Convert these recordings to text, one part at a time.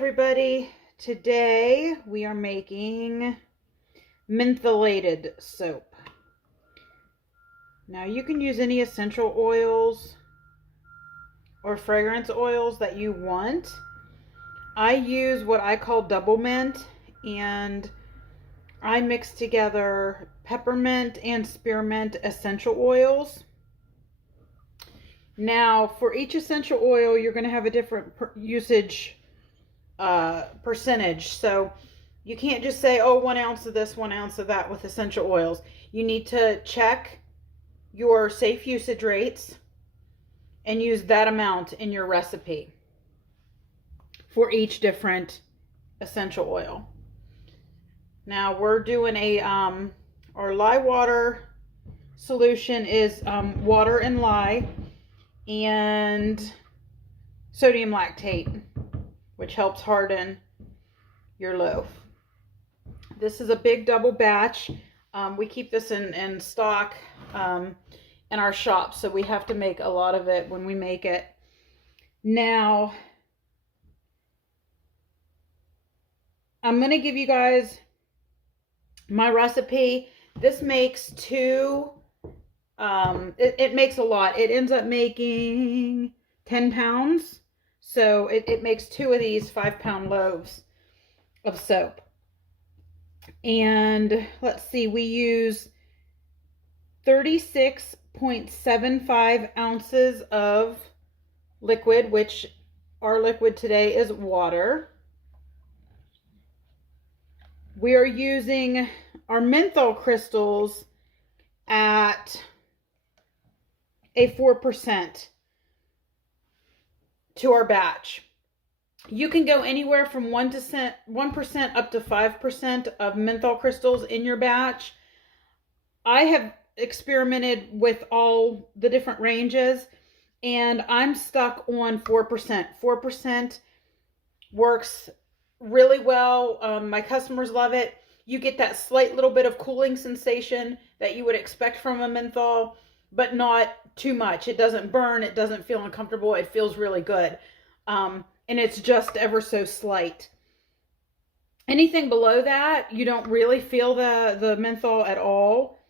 everybody. Today we are making mentholated soap. Now you can use any essential oils or fragrance oils that you want. I use what I call double mint, and I mix together peppermint and spearmint essential oils. Now for each essential oil you're going to have a different usage percentage. So you can't just say, oh, 1 ounce of this, 1 ounce of that with essential oils. You need to check your safe usage rates and use that amount in your recipe for each different essential oil. Now we're doing our lye water solution is water and lye and sodium lactate, which helps harden your loaf. This is a big double batch. We keep this in stock in our shop, so we have to make a lot of it when we make it. Now, I'm going to give you guys my recipe. This makes two, it makes a lot. It ends up making 10 pounds. So it makes 2 of these 5-pound loaves of soap. And let's see, we use 36.75 ounces of liquid, which our liquid today is water. We are using our menthol crystals at a 4% to our batch. You can go anywhere from 1% up to 5% of menthol crystals in your batch. I have experimented with all the different ranges, and I'm stuck on 4%. 4% works really well. My customers love it. You get that slight little bit of cooling sensation that you would expect from a menthol, but not too much. It doesn't burn. It doesn't feel uncomfortable. It feels really good. And it's just ever so slight. Anything below that, you don't really feel the menthol at all.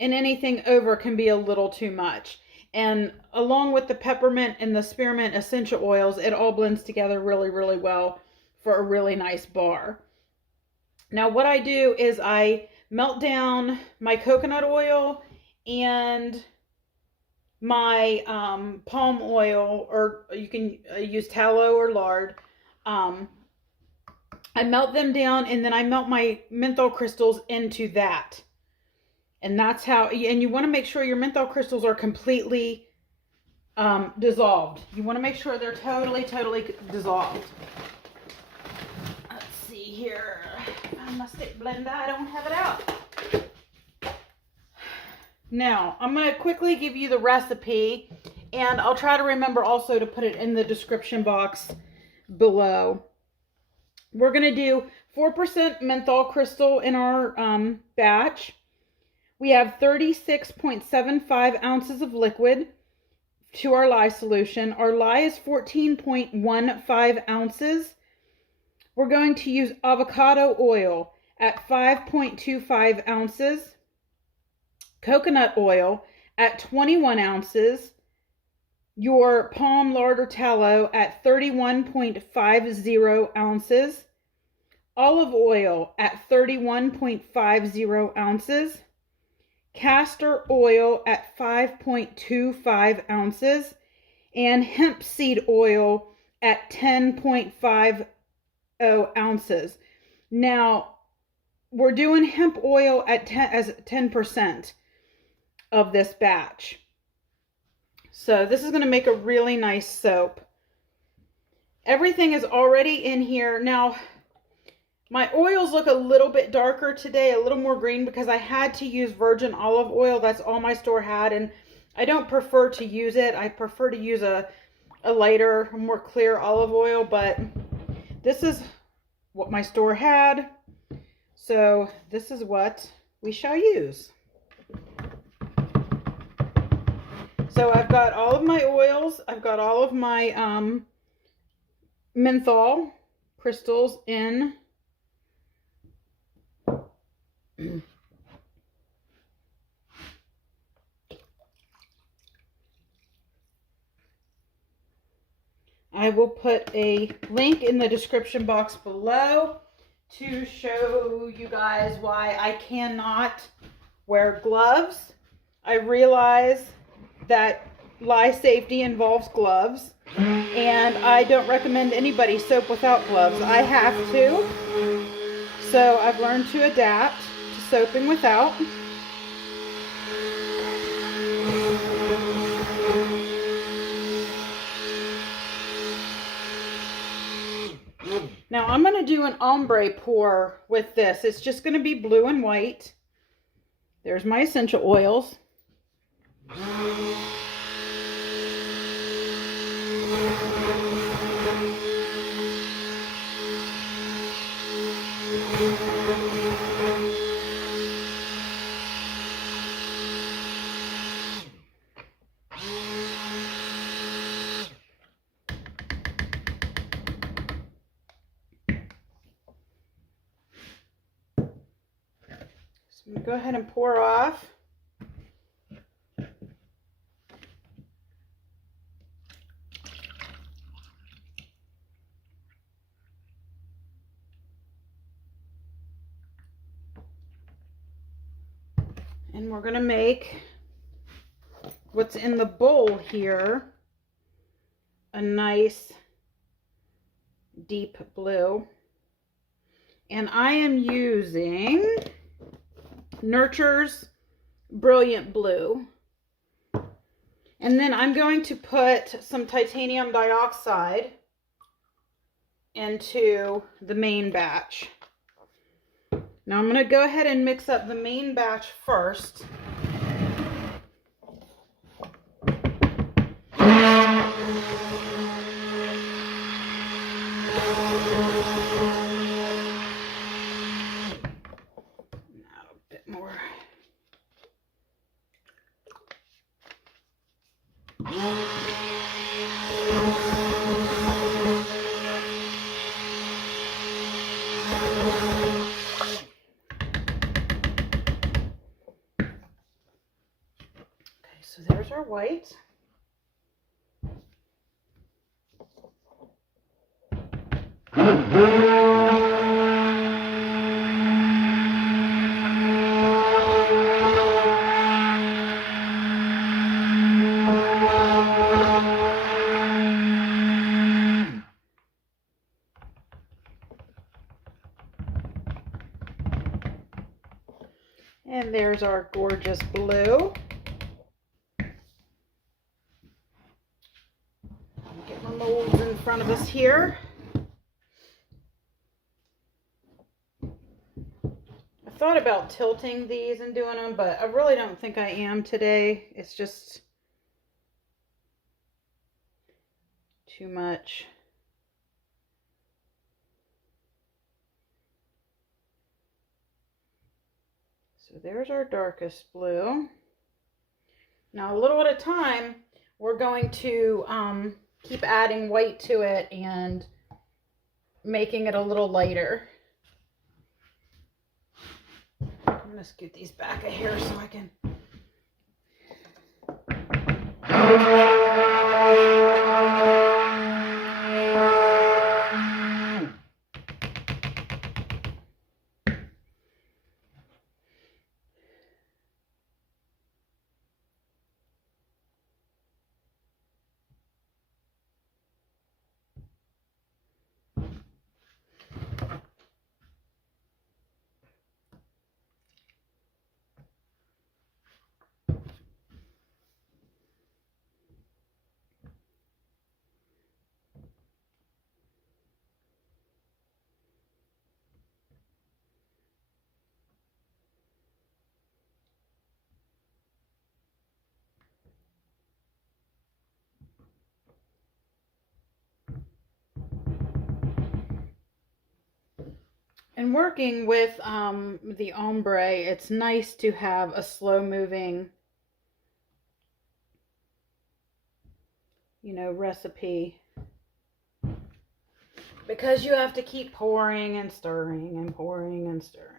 And anything over can be a little too much. And along with the peppermint and the spearmint essential oils, it all blends together really, really well for a really nice bar. Now what I do is I melt down my coconut oil and my palm oil, or you can use tallow or lard. I melt them down, and then I melt my menthol crystals into that. And that's how, and you want to make sure your menthol crystals are completely dissolved. You want to make sure they're totally dissolved. Let's see here. Find my stick blender. I don't have it out. Now, I'm going to quickly give you the recipe, and I'll try to remember also to put it in the description box below. We're going to do 4% menthol crystal in our batch. We have 36.75 ounces of liquid to our lye solution. Our lye is 14.15 ounces. We're going to use avocado oil at 5.25 ounces. Coconut oil at 21 ounces, your palm lard or tallow at 31.50 ounces, olive oil at 31.50 ounces, castor oil at 5.25 ounces, and hemp seed oil at 10.50 ounces. Now, we're doing hemp oil at 10% of this batch. So this is going to make a really nice soap. Everything is already in here. Now, my oils look a little bit darker today, a little more green, because I had to use virgin olive oil. That's all my store had, and I don't prefer to use it. I prefer to use a lighter, more clear olive oil, but this is what my store had. So this is what we shall use. So I've got all of my oils. I've got all of my menthol crystals in. I will put a link in the description box below to show you guys why I cannot wear gloves. I realize that lye safety involves gloves, and I don't recommend anybody soap without gloves. I have to, so I've learned to adapt to soaping without. Now I'm going to do an ombre pour with this. It's just going to be blue and white. There's my essential oils. I'm going to go ahead and pour off. And we're going to make what's in the bowl here a nice deep blue. And I am using Nurture's Brilliant Blue. And then I'm going to put some titanium dioxide into the main batch. Now I'm going to go ahead and mix up the main batch first. So there's our white. And there's our gorgeous blue. Get my molds in front of us here. I thought about tilting these and doing them, but I really don't think I am today. It's just too much. So there's our darkest blue. Now, a little at a time, we're going to keep adding white to it and making it a little lighter. I'm going to scoot these back a hair so I can... And working with the ombre, it's nice to have a slow moving, recipe. Because you have to keep pouring and stirring and pouring and stirring.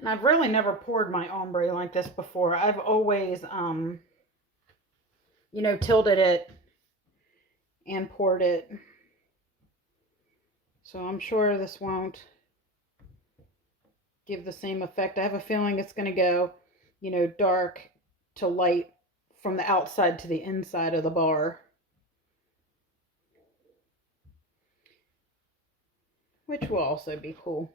And I've really never poured my ombre like this before. I've always, tilted it and poured it. So I'm sure this won't give the same effect. I have a feeling it's going to go, dark to light from the outside to the inside of the bar. Which will also be cool.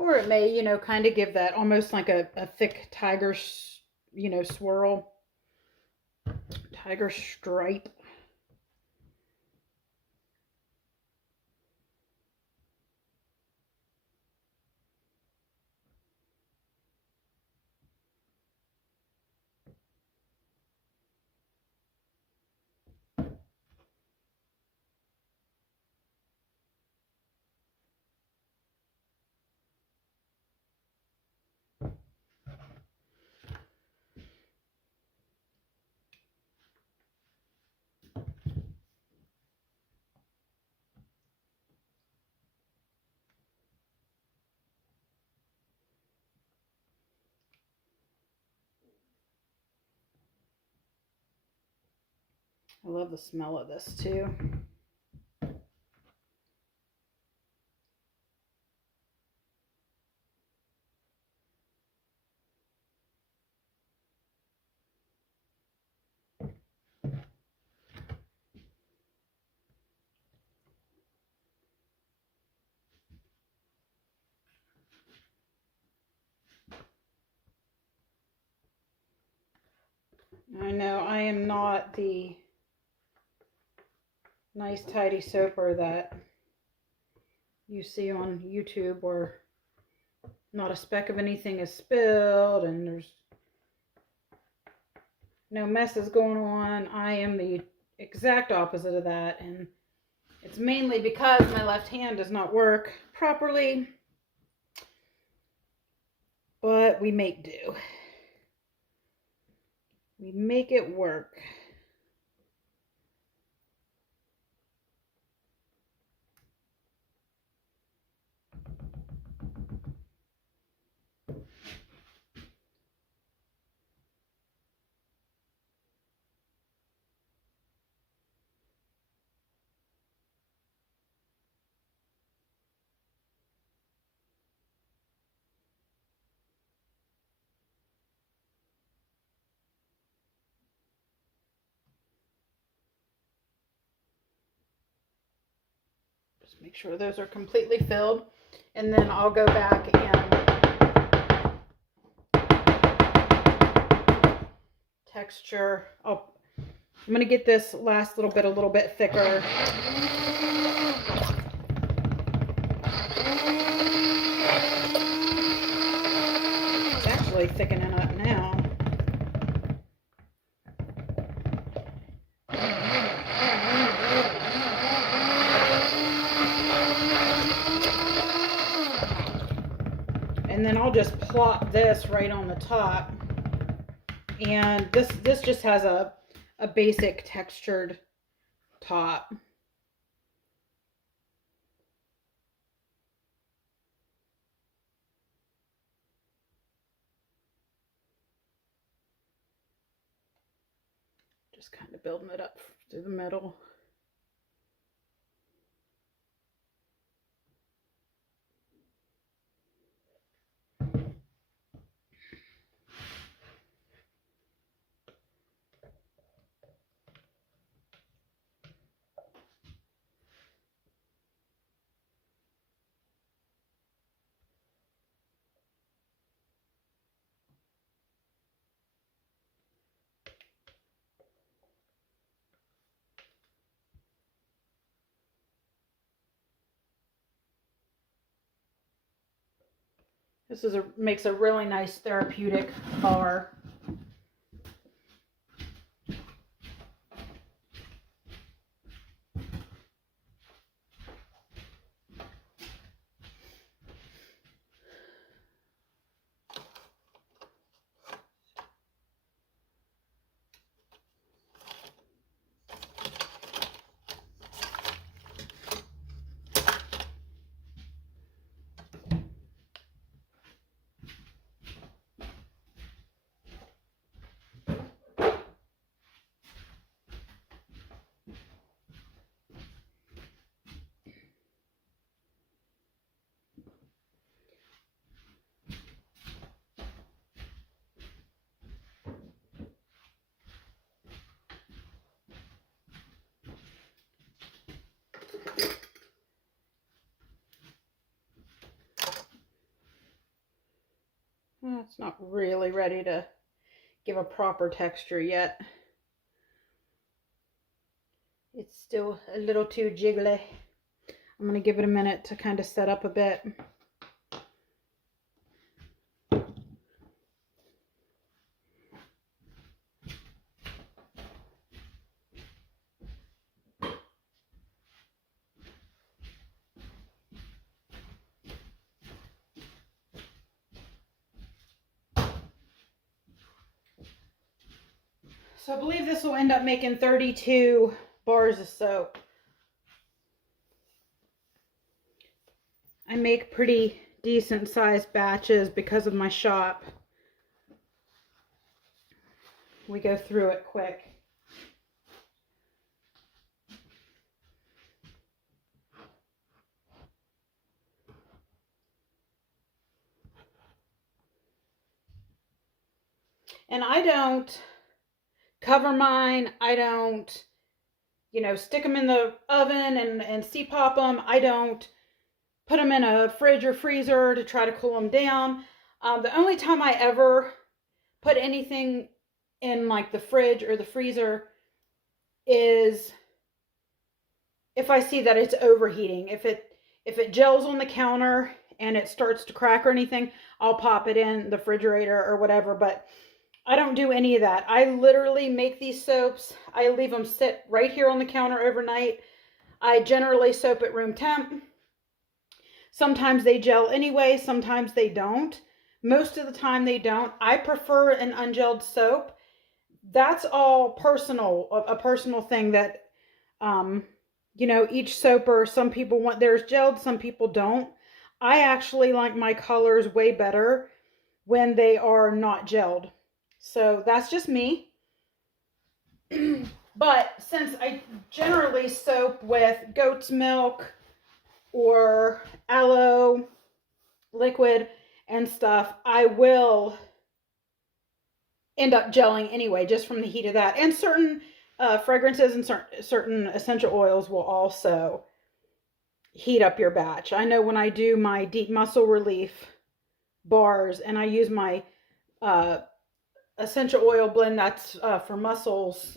Or it may, kind of give that almost like a thick tiger, swirl. Tiger stripe. I love the smell of this too. I know I am not the nice tidy soaper that you see on YouTube where not a speck of anything is spilled and there's no messes going on. I am the exact opposite of that, and it's mainly because my left hand does not work properly, but we make do. We make it work. Just make sure those are completely filled, and then I'll go back and texture. I'm going to get this last little bit a little bit thicker. It's actually thickening up now. plop this right on the top. And this just has a basic textured top. Just kind of building it up through the middle. This makes a really nice therapeutic bar. Well, it's not really ready to give a proper texture yet. It's still a little too jiggly. I'm going to give it a minute to kind of set up a bit. So I believe this will end up making 32 bars of soap. I make pretty decent sized batches because of my shop. We go through it quick. And I don't cover mine. I don't, stick them in the oven and pop them. I don't put them in a fridge or freezer to try to cool them down. The only time I ever put anything in like the fridge or the freezer is if I see that it's overheating. If it gels on the counter and it starts to crack or anything, I'll pop it in the refrigerator or whatever. But I don't do any of that. I literally make these soaps. I leave them sit right here on the counter overnight. I generally soap at room temp. Sometimes they gel anyway. Sometimes they don't. Most of the time they don't. I prefer an ungelled soap. That's all personal, a personal thing that, each soaper, some people want theirs gelled, some people don't. I actually like my colors way better when they are not gelled. So that's just me. But since I generally soap with goat's milk or aloe liquid and stuff, I will end up gelling anyway, just from the heat of that. And certain fragrances and certain essential oils will also heat up your batch. I know when I do my deep muscle relief bars and I use my essential oil blend that's for muscles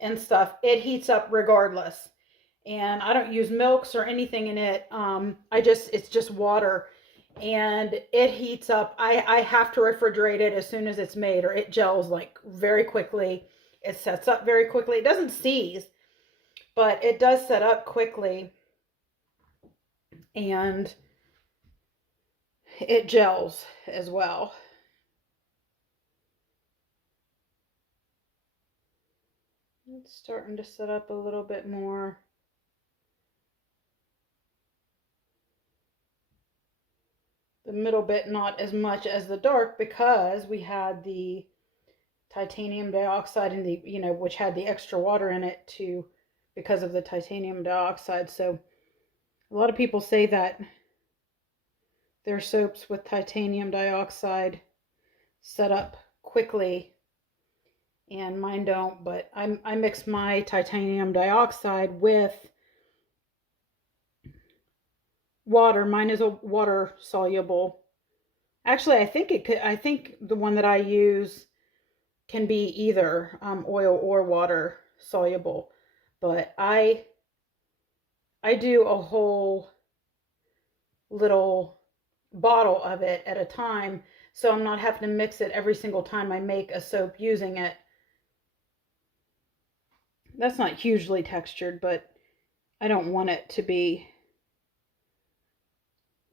and stuff, it heats up regardless. And I don't use milks or anything in it. It's just water, and it heats up. I have to refrigerate it as soon as it's made, or it gels like very quickly. It sets up very quickly. It doesn't seize, but it does set up quickly. And it gels as well. It's starting to set up a little bit more. The middle bit not as much as the dark because we had the titanium dioxide in the, which had the extra water in it too, because of the titanium dioxide. So a lot of people say that their soaps with titanium dioxide set up quickly, and mine don't, but I mix my titanium dioxide with water. Mine is a water soluble. Actually, I think the one that I use can be either oil or water soluble, but I do a whole little bottle of it at a time, so I'm not having to mix it every single time I make a soap using it. That's not hugely textured, but I don't want it to be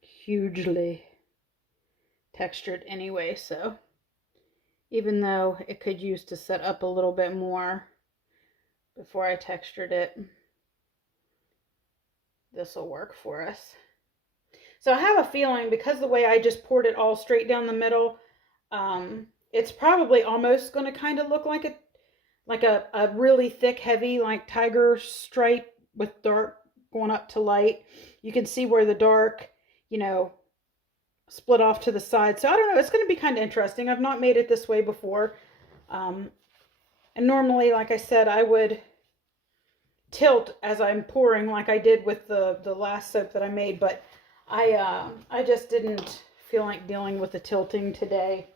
hugely textured anyway, so even though it could use to set up a little bit more before I textured it, this will work for us. So I have a feeling, because the way I just poured it all straight down the middle, it's probably almost going to kind of look like a really thick, heavy, like tiger stripe with dark going up to light. You can see where the dark, split off to the side. So I don't know, it's going to be kind of interesting. I've not made it this way before. And normally, like I said, I would tilt as I'm pouring like I did with the last soap that I made, but I just didn't feel like dealing with the tilting today.